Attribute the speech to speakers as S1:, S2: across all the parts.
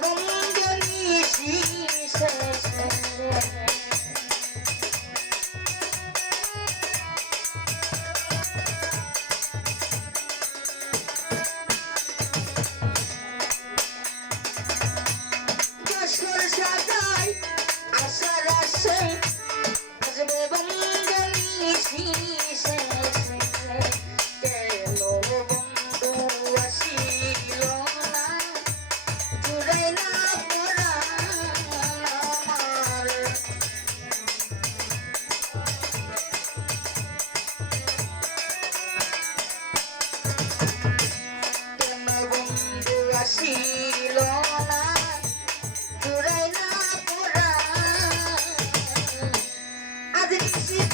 S1: Bye. Thank you.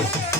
S1: Yeah.